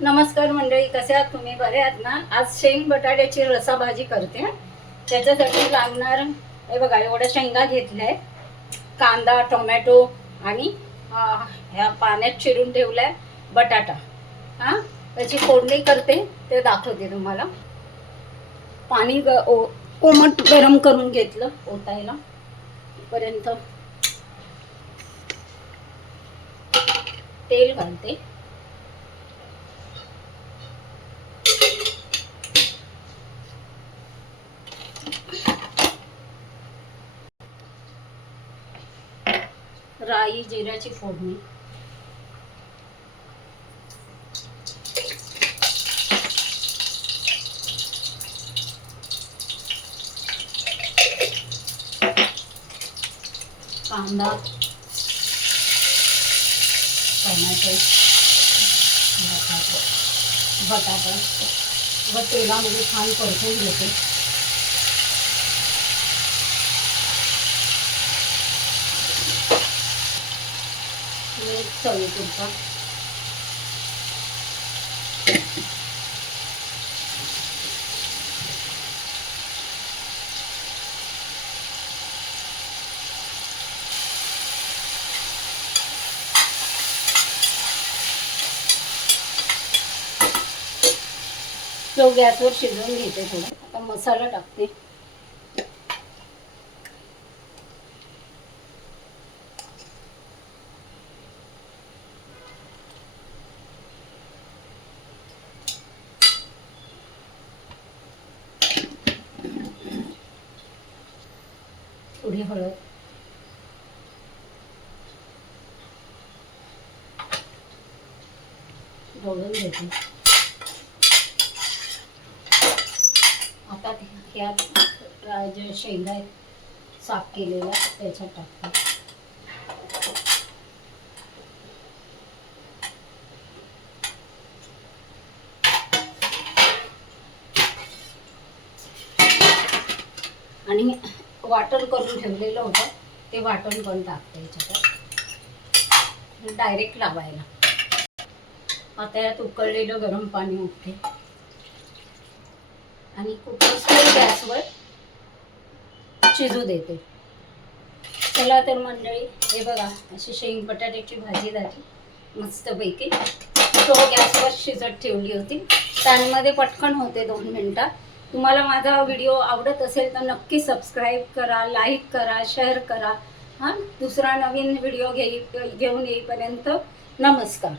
नमस्कार मंडळी, कसे आहात तुम्ही? बरे आहात ना? आज शेंग बटाट्याची रसा भाजी करते. त्याच्यासाठी लागणार हे बघा, एवढ्या शेंगा घेतल्या आहेत, कांदा, टोमॅटो आणि ह्या पाण्यात चिरून ठेवलाय बटाटा. त्याची फोडणी करते, ते दाखवते तुम्हाला. पाणी कोमट गरम करून घेतलं ओतायला पर्यंत. तेल घालते. राई जिऱ्याची फोडणी. कांदा, टोमॅटो, बटाटा व तेलामध्ये छान परतून घेते. चवीपुरता तो गॅसवर शिजवून घेते. थोडा आता मसाला टाकते. थोडी हळद, ढवळून घेते. आता ह्यात जे शेंगा आहेत साफ केलेल्या त्याच्यात टाकते. आणि वाटण करून ठेवलेलं होतं ते वाटण पण टाकते याच्यात डायरेक्ट लावायला. आता यात उकळलेलं गरम पाणी उठते आणि कुकर गॅसवर शिजू देते. चला तर मंडळी, हे बघा अशी शेंग बटाट्याची भाजी झाली मस्तपैकी. तो गॅसवर शिजत ठेवली होती. पॅनमध्ये पटकन होते 2 मिनिटात. तुम्हाला माझा व्हिडिओ आवडत असेल तर नक्की सबस्क्राईब करा, लाईक करा, शेअर करा. दुसरा नवीन व्हिडिओ घेऊन येईपर्यंत नमस्कार.